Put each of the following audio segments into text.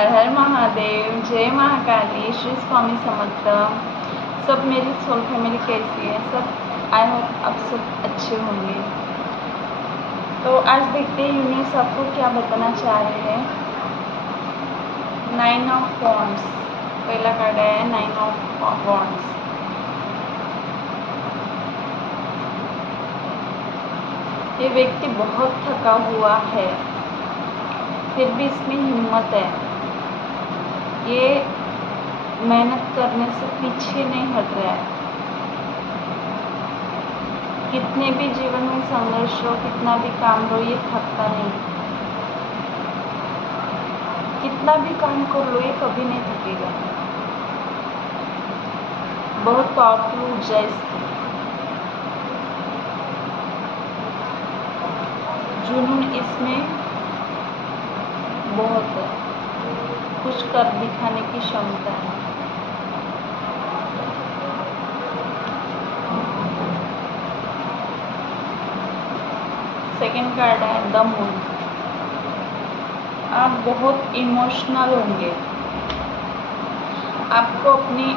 हर हर महादेव, जय महाकाली, श्री स्वामी समर्थ। सब मेरी सोल फैमिली कैसी है? सब आई होप आप सब अच्छे होंगे। तो आज देखते हैं यूनिवर्स आपको क्या बताना चाह रहे हैं। 9 ऑफ वॉन्ड्स पहला कार्ड है, 9 ऑफ वॉन्ड्स। ये व्यक्ति बहुत थका हुआ है, फिर भी इसमें हिम्मत है। ये मेहनत करने से पीछे नहीं हट रहा है। कितने भी जीवन में संघर्ष हो, कितना भी काम हो, ये थकता नहीं। कितना भी काम कर लो, ये कभी नहीं थकेगा। बहुत पावरफुल ऊर्जा इसकी। जुनून इसमें बहुत है, कुछ कर दिखाने की क्षमता है। सेकंड कार्ड है द मून। आप बहुत इमोशनल होंगे। आपको अपनी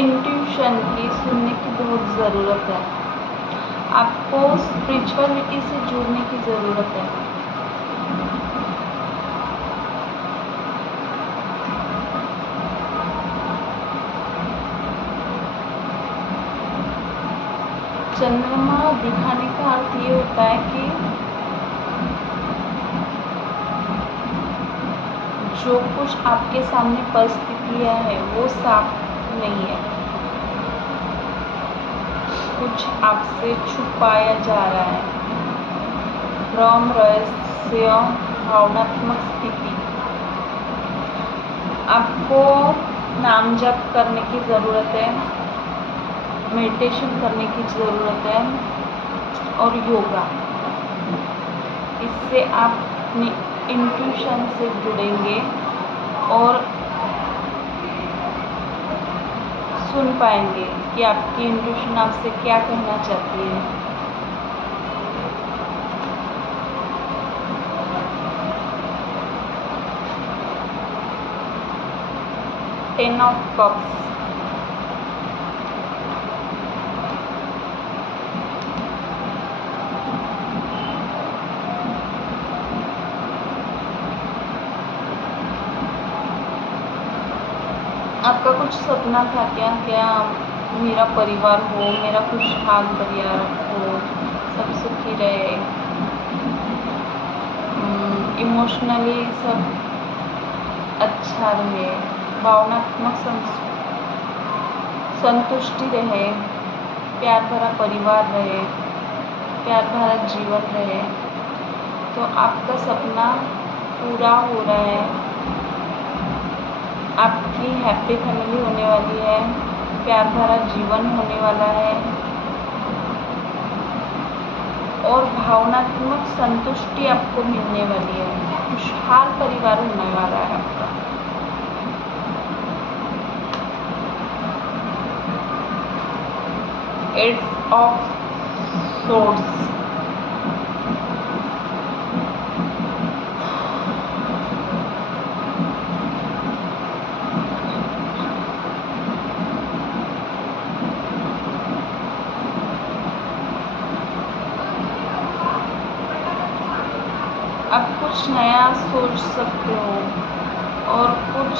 इंट्यूशन की सुनने की बहुत ज़रूरत है। आपको स्पिरिचुअलिटी से जुड़ने की ज़रूरत है। चंद्रमा दिखाने का अर्थ ये होता है कि जो कुछ आपके सामने परिस्थितियाँ है वो साफ नहीं है। कुछ आपसे छुपाया जा रहा है। भ्रम, रहस्य, भावनात्मक स्थिति। आपको नाम जप करने की ज़रूरत है, मेडिटेशन करने की ज़रूरत है और योगा। इससे आप अपनी इंट्यूशन से जुड़ेंगे और सुन पाएंगे कि आपकी इंट्यूशन आपसे क्या कहना चाहती है। Ten of cups. आपका कुछ सपना था क्या मेरा परिवार हो, मेरा खुशहाल परिवार हो, सब सुखी रहे, इमोशनली सब अच्छा रहे, भावनात्मक संतुष्टि रहे, प्यार भरा परिवार रहे, प्यार भरा जीवन रहे। तो आपका सपना पूरा हो रहा है। आपकी हैप्पी फैमिली होने वाली है, प्यार भरा जीवन होने वाला है और भावनात्मक संतुष्टि आपको मिलने वाली है। खुशहाल परिवार होने वाला है आपका। Eight of swords. आप कुछ नया सोच सकते हो और कुछ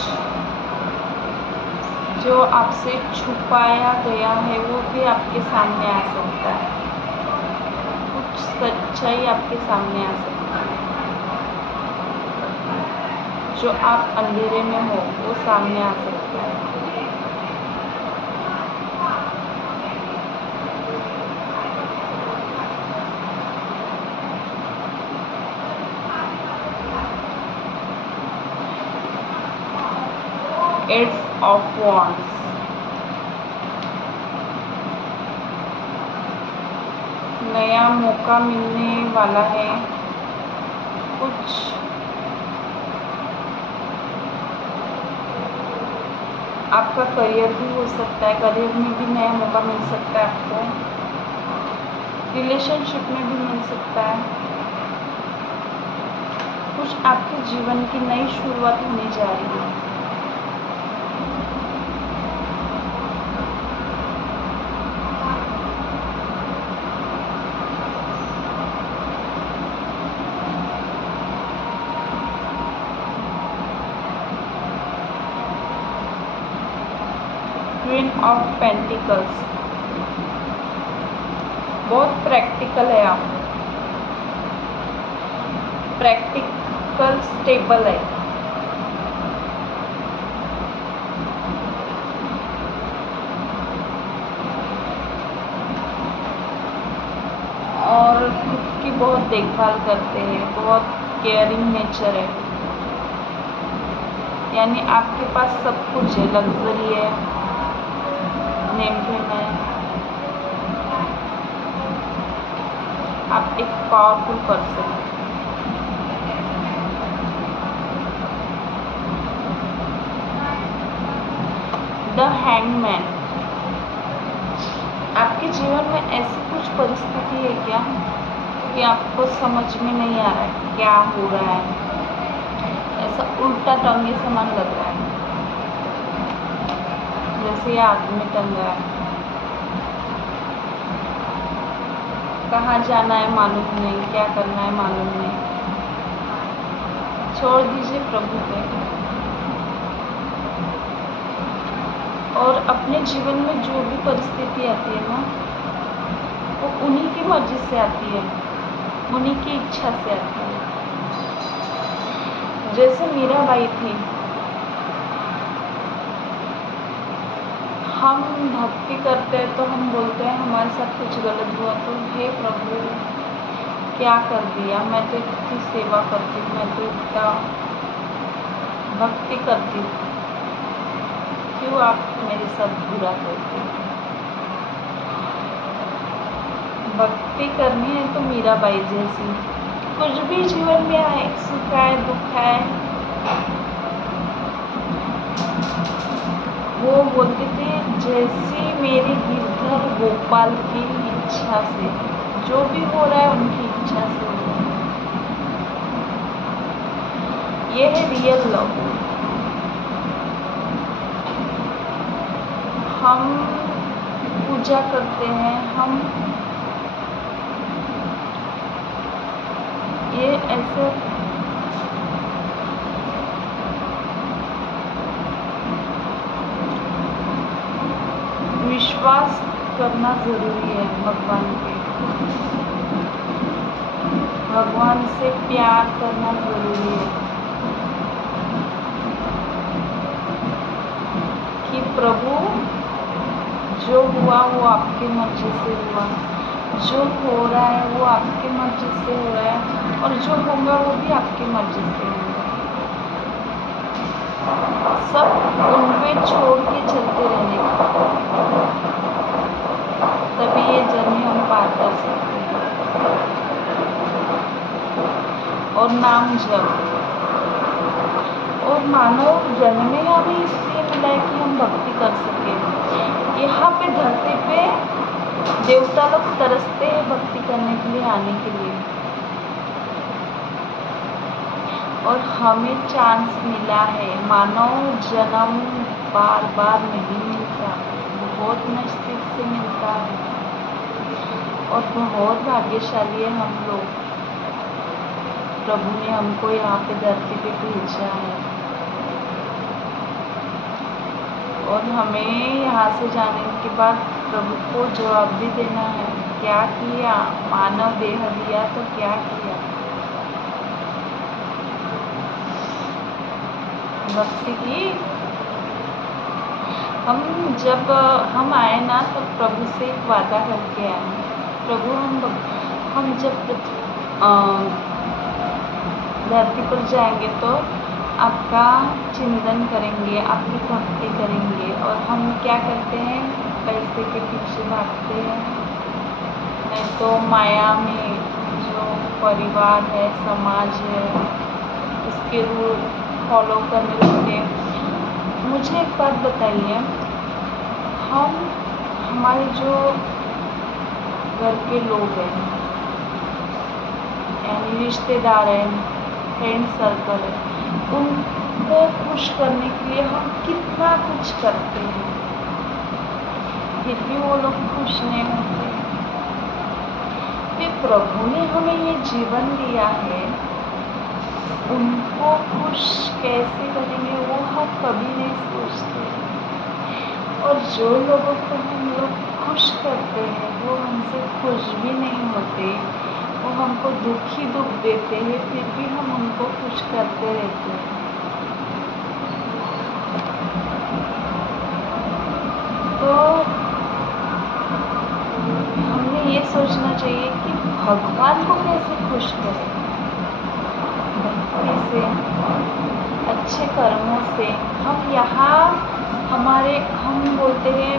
जो आपसे छुपाया गया है वो भी आपके सामने आ सकता है। कुछ सच्चाई आपके सामने आ सकती है। जो आप अंधेरे में हो वो सामने आ सकता है। Eight of wands. नया मौका मिलने वाला है। कुछ आपका करियर भी हो सकता है, करियर में भी नया मौका मिल सकता है आपको। रिलेशनशिप में भी मिल सकता है। कुछ आपके जीवन की नई शुरुआत होने जा रही है। क्वीन ऑफ पेंटिकल्स, बहुत प्रैक्टिकल है आप, प्रैक्टिकल स्टेबल है। और खुद की बहुत देखभाल करते हैं, बहुत केयरिंग नेचर है, यानी आपके पास सब कुछ है, लग्जरी है, नेम फेम है, आप एक पावरफुल पर्सन हैं। द हैंगमैन, आपके जीवन में ऐसी कुछ परिस्थिति है क्या कि आपको समझ में नहीं आ रहा है क्या हो रहा है, ऐसा उल्टा टंगे समान लग रहा है, जैसे ये आदमी टंगा है, कहाँ जाना है मालूम नहीं, क्या करना है मालूम नहीं। छोड़ दीजिए प्रभु पे, और अपने जीवन में जो भी परिस्थिति आती है ना, वो उन्हीं की मर्जी से आती है, उन्हीं की इच्छा से आती है। जैसे मीराबाई थी, हम भक्ति करते हैं तो हम बोलते हैं हमारे साथ कुछ गलत हुआ तो हे प्रभु क्या कर दिया, मैं तो इतनी सेवा करती हूँ, मैं तो इतना भक्ति करती हूँ, क्यों आप मेरे साथ बुरा करते हो। भक्ति करनी है तो मीराबाई जैसी, कुछ भी जीवन में आए, सुख आए दुख आए, वो बोलते थे जैसी मेरी गिरधर गोपाल की इच्छा से, जो भी हो रहा है उनकी इच्छा से हो रहा है। ये है रियल लव। हम पूजा करते हैं, हम ये ऐसे विश्वास करना ज़रूरी है भगवान पे, भगवान से प्यार करना ज़रूरी है कि प्रभु जो हुआ वो आपकी मर्जी से हुआ, जो हो रहा है वो आपकी मर्जी से हो रहा है, और जो होगा वो भी आपकी मर्जी से होगा। सब उन पे छोड़ के चलते रहने का, तभी ये जर्नी हम पार कर सकते हैं। और नाम जप, और मानव जन्म में हमें इसलिए मिला है कि हम भक्ति कर सकें। यहाँ पे धरती पे देवता लोग तरसते हैं भक्ति करने के लिए, आने के लिए, और हमें चांस मिला है। मानव जन्म बार बार नहीं मिलता, बहुत नसीब से मिलता है, और बहुत भाग्यशाली है हम लोग। प्रभु ने हमको यहाँ पे धरती पे भेजा है, और हमें यहाँ से जाने के बाद प्रभु को जवाब भी देना है, क्या किया, मानव देह दिया तो क्या किया। भक्ति की हम जब हम आए ना तो प्रभु से एक वादा करके आए, प्रभु हम जब धरती पर जाएंगे तो आपका चिंतन करेंगे, आपकी भक्ति करेंगे। और हम क्या करते हैं, पैसे के पीछे भागते हैं, नहीं तो माया में जो परिवार है, समाज है, उसके रूल फॉलो करने लगते हैं। मुझे एक बात बताइए, हम हमारे जो घर के लोग हैं, यानी रिश्तेदार हैं, फ्रेंड सर्कल है, उनको खुश करने के लिए हम कितना कुछ करते हैं, फिर भी वो लोग खुश नहीं होते। फिर प्रभु ने हमें ये जीवन दिया है, उनको खुश कैसे करेंगे वो हम कभी नहीं सोचते। और जो लोगों को हम लोग खुश करते हैं वो हमसे खुश भी नहीं होते, वो हमको दुख ही दुख देते हैं, फिर भी हम उनको खुश करते रहते हैं। तो हमें ये सोचना चाहिए कि भगवान को कैसे खुश करें। भक्ति से, अच्छे कर्मों से। हम यहाँ हम बोलते हैं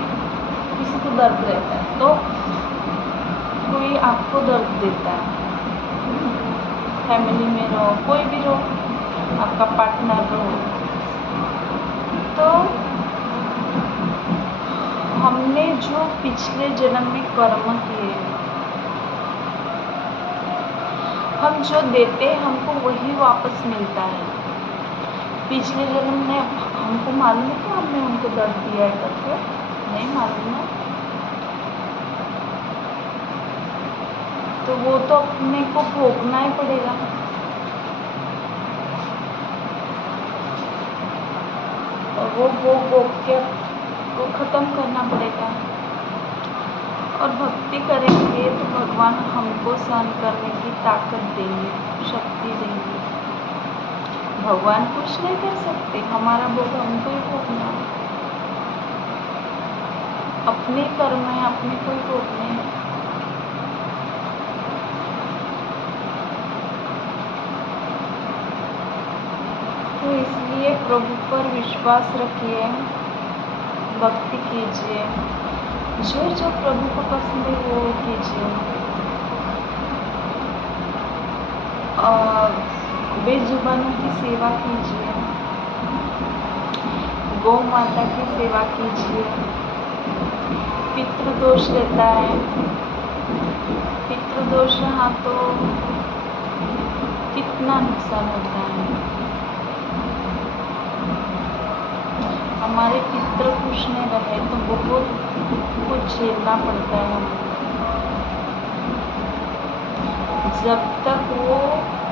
किसी को दर्द रहता है तो कोई आपको दर्द देता है, फैमिली में रहो, कोई भी रहो, आपका पार्टनर रहो, तो हमने जो पिछले जन्म में कर्म किए, हम जो देते हैं हमको वही वापस मिलता है। पिछले जन्म में हमको मालूम है कि हमने उनको दर्द दिया है करके, नहीं मालूम है, तो वो तो अपने को भोगना ही पड़ेगा। और वो भोग के वो खत्म करना पड़ेगा। और भक्ति करेंगे तो भगवान हमको सहन करने की ताकत देंगे, शक्ति देंगे। भगवान कुछ नहीं कर सकते, हमारा भोग हमको ही भोगना है। अपने कर्म है, अपने को ही भोगने हैं। तो इसलिए प्रभु पर विश्वास रखिए, भक्ति कीजिए, जो जो प्रभु को पसंद है वो कीजिए। और बेजुबानों की सेवा कीजिए, गौ माता की सेवा कीजिए। पितृदोष रहता है, पितृदोष रहा तो कितना नुकसान होता है। हमारे पितृ खुश नहीं रहे तो बहुत कुछ झेलना पड़ता है हमें। जब तक वो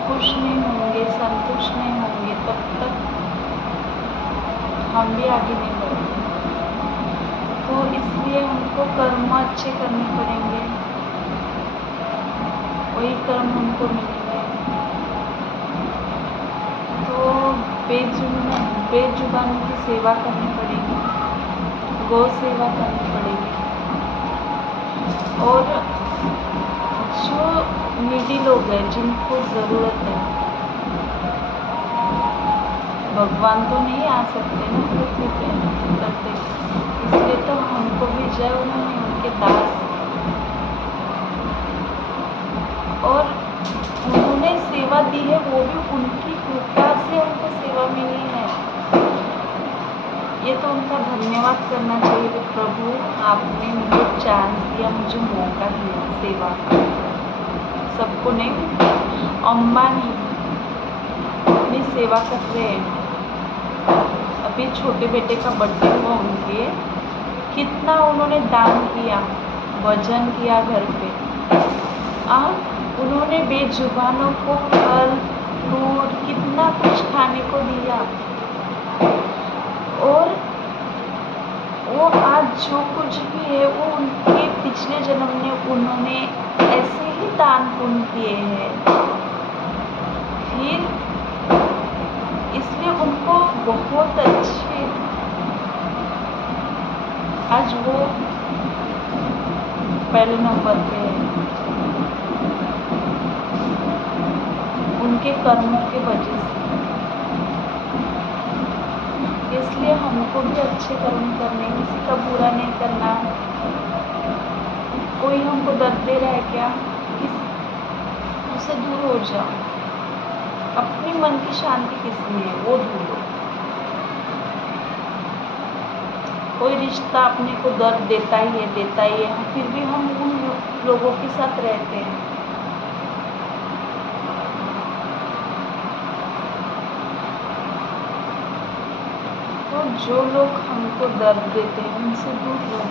खुश नहीं होंगे, संतुष्ट नहीं होंगे, तब तक हम भी आगे नहीं बढ़ेंगे। तो इसलिए हमको कर्म अच्छे करने पड़ेंगे, वही कर्म हमको मिलेंगे। तो बेजुबानों की सेवा करनी पड़ेगी, गौ सेवा करनी पड़ेगी। और जो नीडी लोग हैं, जिनको ज़रूरत है, भगवान तो नहीं आ सकते ना पृथ्वी पे करते, इसलिए तो हमको भी जय उन्होंने उनके दास, और उन्होंने सेवा दी है, वो भी उनकी कृपा से उनको सेवा मिली है। ये तो उनका धन्यवाद करना चाहिए कि प्रभु आपने मुझे चांस दिया, मुझे मौका दिया सेवा का। सबको नहीं, अंबानी अपनी सेवा कर रहे हैं। अभी छोटे बेटे का बर्थडे हुआ उनके, कितना उन्होंने दान किया, भजन किया घर पे। उन्होंने बेजुबानों को फल फ्रूट कितना कुछ खाने को दिया। और वो आज जो कुछ भी है वो उनके पिछले जन्म में उन्होंने ऐसे ही दान पुण्य किए हैं, फिर इसलिए उनको बहुत अच्छे, आज वो पहले नंबर पे है उनके कर्मों के वजह से। इसलिए हमको भी अच्छे कर्म करने, किसी का बुरा नहीं करना। कोई हमको दर्द दे रहा है क्या, उससे दूर हो जाओ। अपनी मन की शांति किसमें है, वो ढूंढो। कोई रिश्ता अपने को दर्द देता ही है, फिर भी हम उन लोगों के साथ रहते हैं। तो जो लोग हमको दर्द देते हैं उनसे दूर रहो।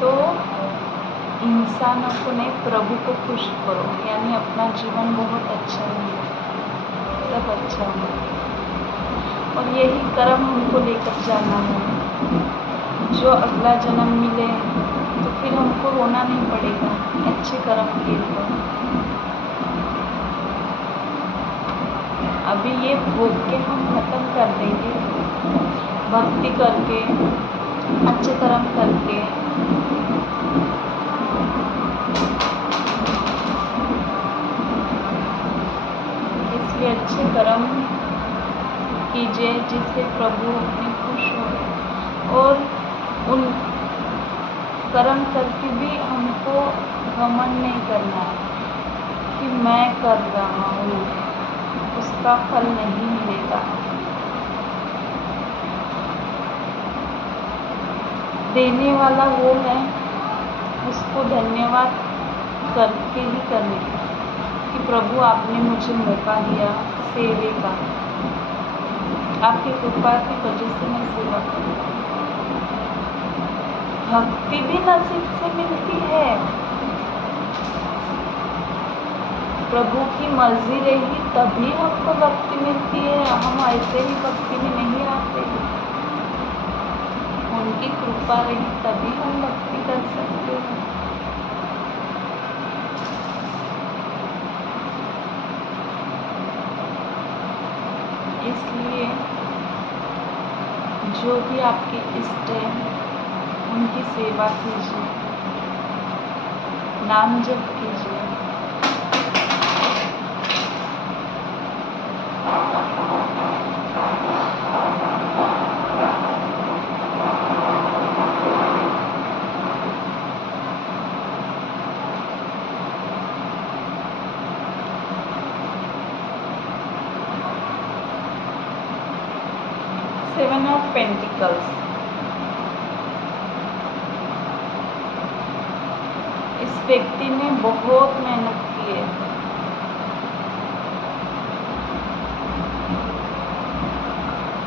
तो इंसानों को नहीं, प्रभु को खुश करो, यानी अपना जीवन बहुत अच्छा हो, सब अच्छा हो। और यही कर्म हमको लेकर जाना है। जो अगला जन्म मिले तो फिर हमको रोना नहीं पड़ेगा, अच्छे कर्म किए तो। अभी ये भोग के हम खत्म कर देंगे, भक्ति करके, अच्छे कर्म करके। इसलिए अच्छे कर्म कीजिए जिससे प्रभु अपने खुश हो। और उन कर्म करके भी हमको घमंड नहीं करना है कि मैं कर रहा हूँ, उसका फल नहीं मिलेगा। देने वाला वो है, उसको धन्यवाद करके ही करने कि प्रभु आपने मुझे मौका दिया सेवे का, आपकी कृपा की वजह से मैं सेवा करूँ। भक्ति भी नसीब से मिलती है, प्रभु की मर्जी रही तभी हमको भक्ति मिलती है। हम ऐसे ही भक्ति में नहीं आते, उनकी कृपा रही तभी हम भक्ति कर सकते हैं। इसलिए जो भी आपके इष्ट हैं उनकी सेवा कीजिए, नाम जप कीजिए। सेवन ऑफ पेंटिकल्स, इस व्यक्ति ने बहुत मेहनत की है,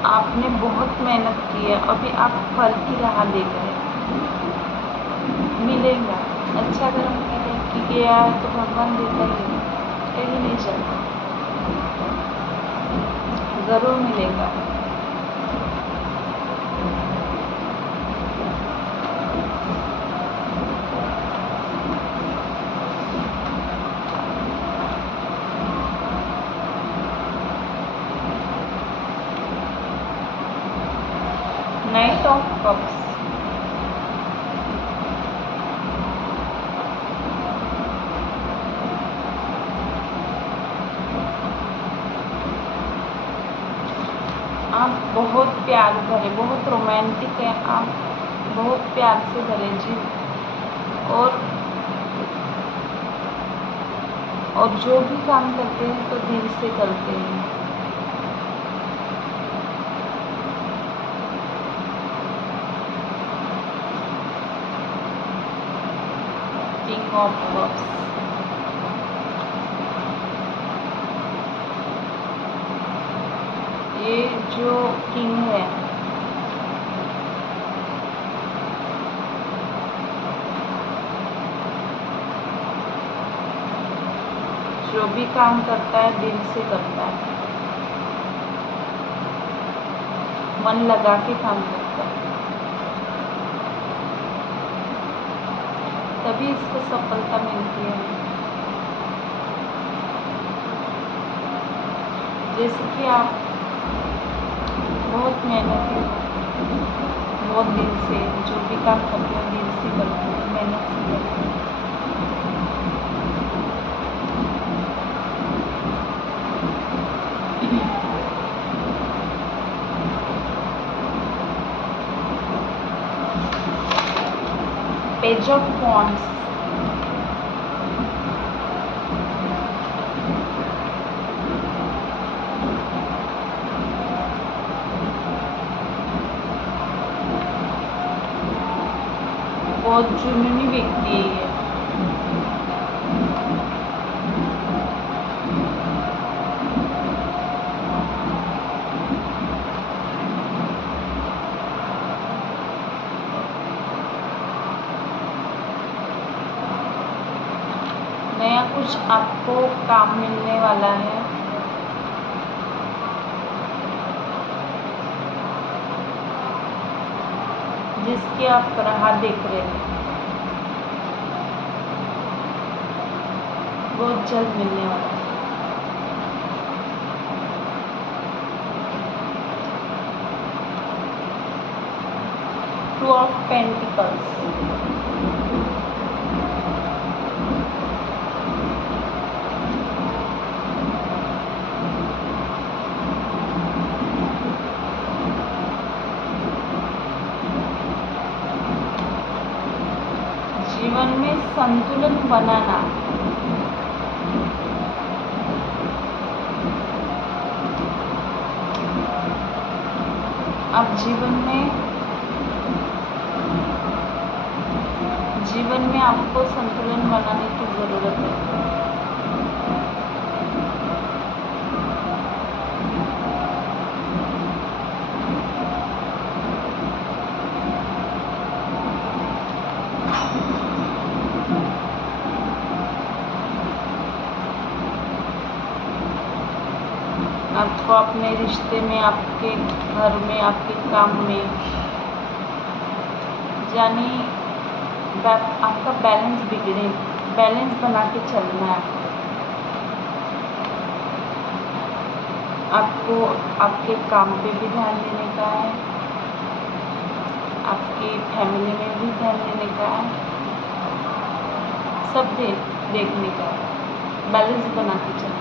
आपने बहुत मेहनत की है, अभी आप फल की राह देख रहे हैं, मिलेगा। अच्छा कर्म किया है तो भगवान देता ही है, कहीं नहीं चलता, जरूर मिलेगा। नाइट ऑफ कप्स, आप बहुत प्यार भरे, बहुत रोमांटिक है, आप बहुत प्यार से भरे जी। और जो भी काम करते हैं तो दिल से करते हैं। किंग ऑफ कप्स, ये जो किंग है जो भी काम करता है दिल से करता है, मन लगा के काम करता है, तभी इसको सफलता मिलती है। जैसे कि आप बहुत मेहनती हो, बहुत दिल से जो भी काम करते हो दिल से करते हो, मेहनत से करते हो। पेज ऑफ वॉन्ड्स, बहुत जुनूनी व्यक्ति है ये। नया कुछ आपको काम मिलने वाला है। जिसकी आप राह देख रहे हैं, बहुत जल्द मिलने वाला है। टू ऑफ पेंटिकल्स, जीवन में संतुलन बनाना, अब जीवन में आपको संतुलन बनाने की ज़रूरत है। आपको अपने रिश्ते में, आपके घर में, आपके काम में, यानी आपका बैलेंस बना के चलना है। आपको आपके काम पे भी ध्यान देने का है, आपकी फैमिली में भी ध्यान देने का है, सब देखने का है, बैलेंस बना के चलना है।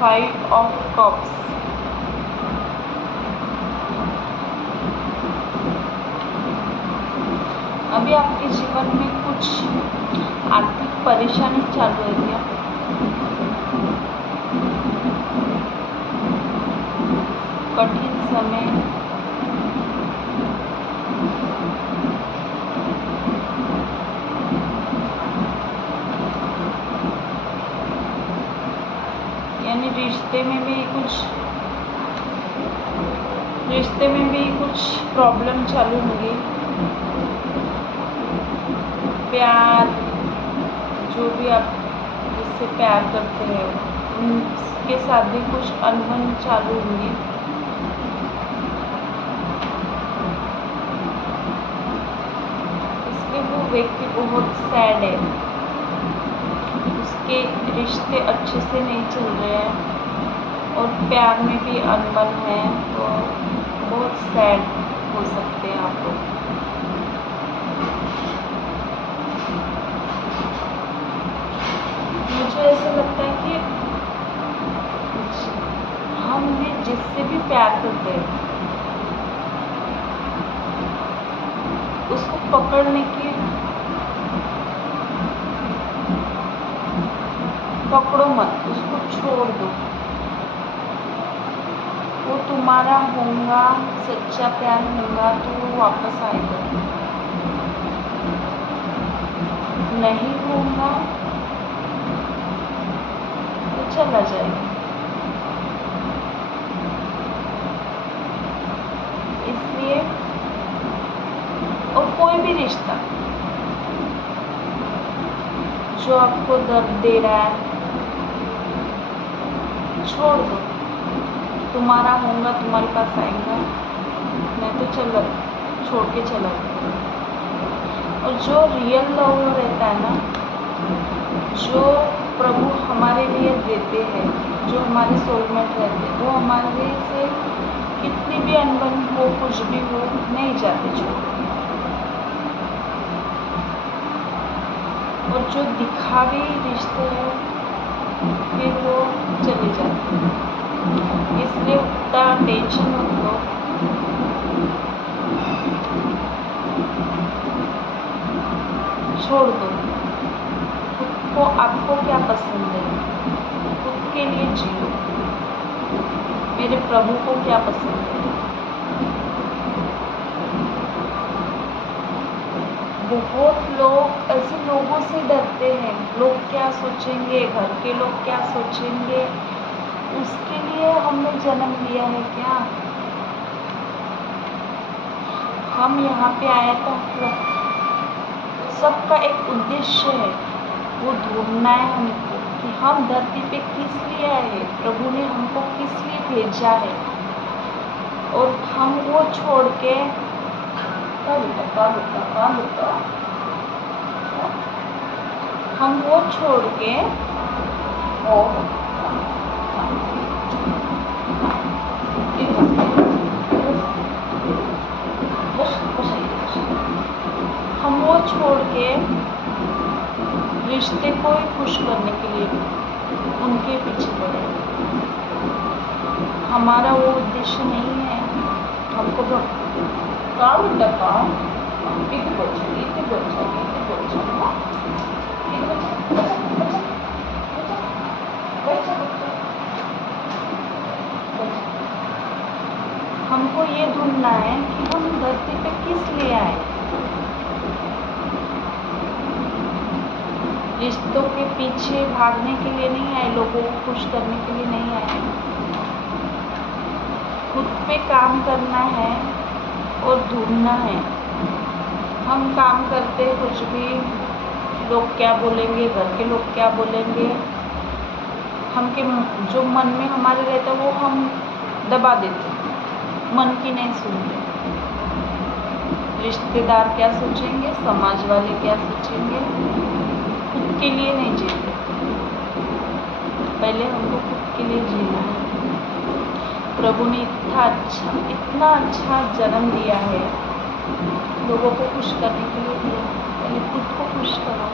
फाइव ऑफ कप्स, अभी आपके जीवन में कुछ आर्थिक परेशानी चालू है क्या? कठिन समय, यानी रिश्ते में भी कुछ प्रॉब्लम चालू होंगी। प्यार, जो भी आप जिससे प्यार करते हैं उनके साथ भी कुछ अनबन चालू होंगी। इसलिए वो व्यक्ति बहुत सैड है, उसके रिश्ते अच्छे से नहीं चल रहे हैं और प्यार में भी अनबन है, तो बहुत सैड हो सकते हैं आप लोग। मुझे ऐसा लगता है कि हम भी जिससे भी प्यार करते हैं उसको पकड़ो मत, उसको छोड़ दो। वो तुम्हारा होगा, सच्चा प्यार होगा तो वो वापस आएगा, नहीं होगा तो चला जाएगा। इसलिए और कोई भी रिश्ता जो आपको दर्द दे रहा है, छोड़ दो। तुम्हारा होगा, तुम्हारे पास आएगा, नहीं तो चलो छोड़ के चला जाएगा। और जो रियल लव रहता है ना, जो प्रभु हमारे लिए देते हैं, जो हमारे सोलमेट रहते हैं, वो हमारे से कितनी भी अनबन हो, कुछ भी हो, नहीं जाते छोड़ के। और जो दिखावे रिश्ते हैं फिर वो चले जाते हैं। इसलिए उतना टेंशन मत लो। छोड़ दो। खुद को, आपको क्या पसंद है, खुद के लिए जियो। मेरे प्रभु को क्या पसंद है। बहुत लोग ऐसे लोगों से डरते हैं, लोग क्या सोचेंगे, घर के लोग क्या सोचेंगे, उसके लिए हमने जन्म लिया है क्या? हम यहाँ पे आए तो सबका एक उद्देश्य है, वो ढूंढना है हमको कि हम धरती पे किस लिए आए हैं, प्रभु ने हमको किस लिए भेजा है। और हम वो छोड़ के हम वो छोड़ के हम वो छोड़ के रिश्ते को ही खुश करने के लिए उनके पीछे पड़े। हमारा वो उद्देश्य नहीं है। हमको हमको ये ढूंढना है कि हम धरती पे किस लिए आए। रिश्तों के पीछे भागने के लिए नहीं आए, लोगों को खुश करने के लिए नहीं आए। खुद पे काम करना है और ढूंढना है। हम काम करते कुछ भी, लोग क्या बोलेंगे, घर के लोग क्या बोलेंगे, हमके जो मन में हमारे रहता है वो हम दबा देते, मन की नहीं सुनते। रिश्तेदार क्या सोचेंगे, समाज वाले क्या सोचेंगे, खुद के लिए नहीं जीते। पहले हमको खुद के लिए जीना है। प्रभु ने इतना अच्छा जन्म दिया है, लोगों को खुश करने के लिए दिया। पहले खुद को खुश करो।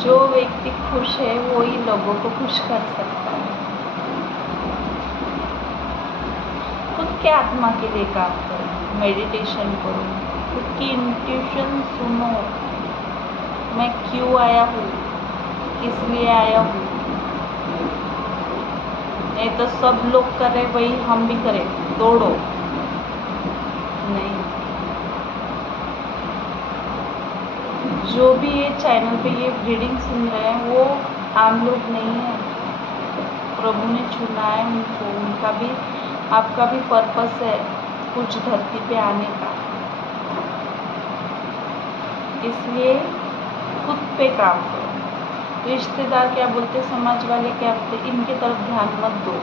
जो व्यक्ति खुश है वो ही लोगों को खुश कर सकता है। खुद के आत्मा के लिए काम करो, मेडिटेशन करो, खुद की इंट्यूशन सुनो। मैं क्यों आया हूँ, किस लिए आया हूँ। नहीं तो सब लोग करे वही हम भी करें, दौड़ो नहीं। जो भी ये चैनल पे ये रीडिंग सुन रहे हैं वो आम लोग नहीं है। प्रभु ने चुना है उनको, उनका भी आपका भी पर्पस है कुछ धरती पे आने का। इसलिए खुद पे काम करो। रिश्तेदार क्या बोलते, समाज वाले क्या बोलते, इनके तरफ ध्यान मत दो।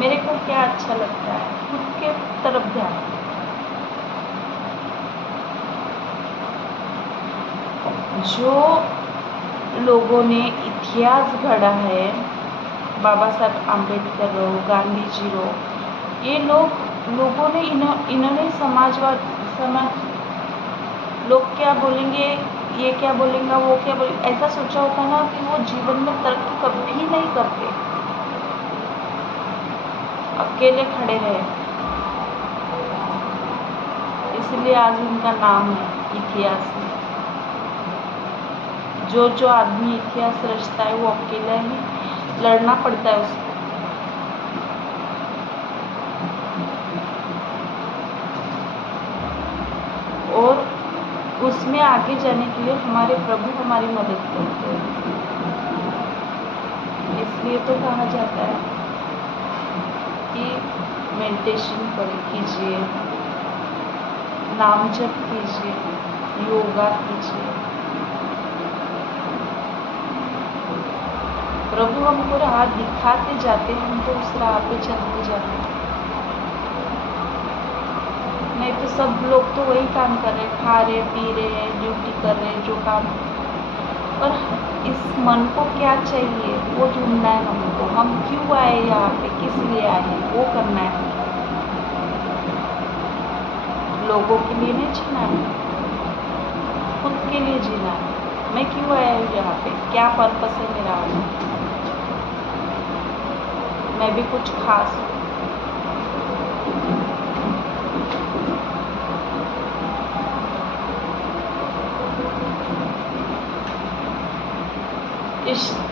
मेरे को क्या अच्छा लगता है, खुद के तरफ ध्यान। जो लोगों ने इतिहास गढ़ा है, बाबा साहब आम्बेडकर रो, गांधी जी रो, ये लोगों ने इन्होंने समाज लोग क्या बोलेंगे, ये क्या बोलेंगे, वो क्या बोलेंगे, ऐसा सोचा होता ना कि वो जीवन में तरक्की कभी नहीं करते, अकेले खड़े रहे। इसलिए आज उनका नाम है इतिहास में। जो आदमी इतिहास रचता है वो अकेला ही लड़ना पड़ता है उसको। और उसमें आगे जाने के लिए हमारे प्रभु हमारी मदद करते हैं। इसलिए तो कहा जाता है कि मेडिटेशन कीजिए, नाम जप कीजिए, योगा कीजिए। प्रभु हमको राह दिखाते जाते हैं, हमको उस राह पे चलते जाते हैं। नहीं तो सब लोग तो वही काम कर रहे हैं, खा रहे पी रहे हैं, ड्यूटी कर रहे हैं, जो काम। और इस मन को क्या चाहिए वो ढूंढना है हमको। हम क्यों आए यहाँ पे, किस लिए आए हैं, वो करना है। लोगों के लिए नहीं जीना है, खुद के लिए जीना है। मैं क्यों आया हूँ यहाँ पे, क्या पर्पस है मेरा आने। मैं भी कुछ खास हूँ।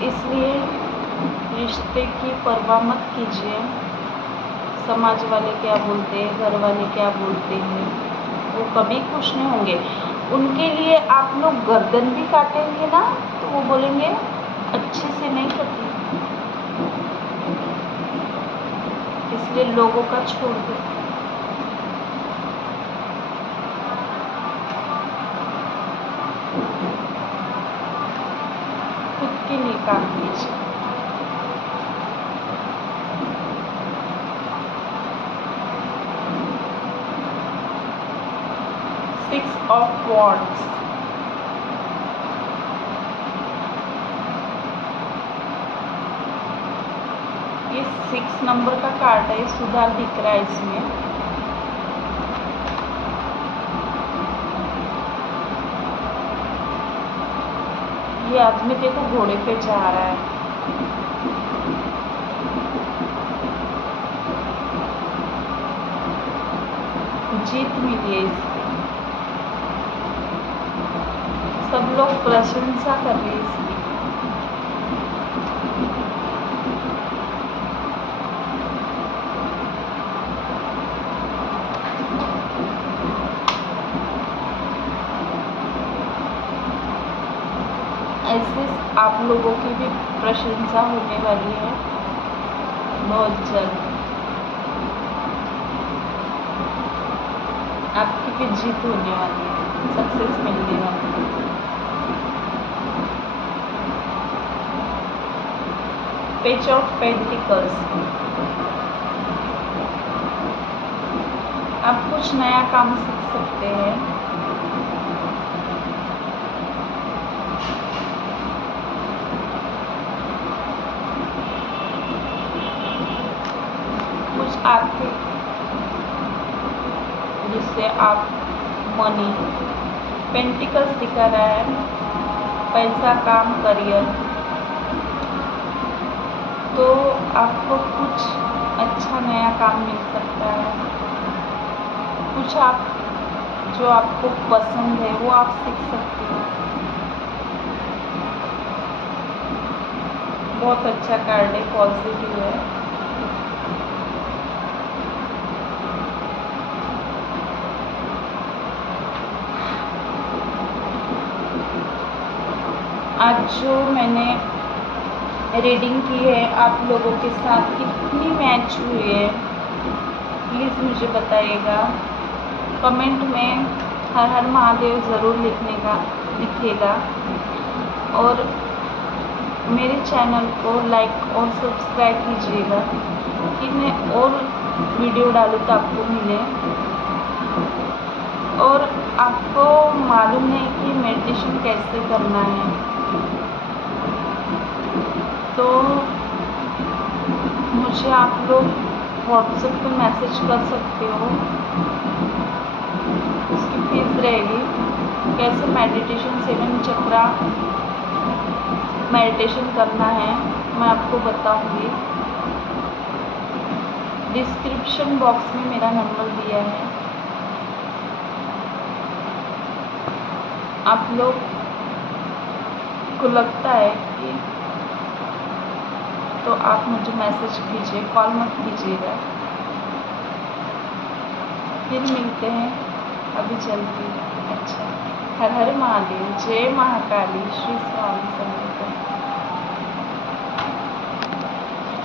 इसलिए रिश्ते की परवाह मत कीजिए। समाज वाले क्या बोलते हैं, घर वाले क्या बोलते हैं, वो कभी खुश नहीं होंगे। उनके लिए आप लोग गर्दन भी काटेंगे ना तो वो बोलेंगे अच्छे से नहीं कटी, इसलिए लोगों का छोड़ दो। खुद के लिए काम कीजिए। सिक्स ऑफ वॉन्ड्स, ये 6 नंबर का कार्ड है, सुधार दिख रहा है इसमें। ये आदमी देखो घोड़े पे जा रहा है, जीत मिली है इसकी, सब लोग प्रशंसा कर रहे हैं इसकी। ऐसे आप लोगों की भी प्रशंसा होने वाली है बहुत जल्द, आपकी भी जीत होने वाली है, सक्सेस मिलने वाली है। पेज ऑफ पेंटिकल्स, आप कुछ नया काम सीख सकते हैं। कुछ आर्थिक, जिससे आप मनी, पेंटिकल्स दिखा रहा है, पैसा, काम, करियर, तो आपको कुछ अच्छा नया काम मिल सकता है। कुछ आप जो आपको पसंद है वो आप सीख सकते हो। बहुत अच्छा कार्ड है, पॉजिटिव है। आज जो मैंने रीडिंग की है आप लोगों के साथ, कितनी मैच हुई है प्लीज़ मुझे बताइएगा। कमेंट में हर हर महादेव ज़रूर लिखिएगा और मेरे चैनल को लाइक और सब्सक्राइब कीजिएगा कि मैं और वीडियो डालूँ तो आपको मिले। और आपको मालूम है कि मेडिटेशन कैसे करना है, तो मुझे आप लोग व्हाट्सएप पे मैसेज कर सकते हो, उसकी फीस रहेगी। कैसे मेडिटेशन 7 चक्रा मेडिटेशन करना है मैं आपको बताऊंगी। डिस्क्रिप्शन बॉक्स में मेरा नंबर दिया है, आप लोग को लगता है कि तो आप मुझे मैसेज कीजिए, कॉल मत कीजिएगा। फिर मिलते हैं अभी जल्दी। अच्छा, हर हर महादेव, जय महाकाली, श्री स्वामी समर्थ।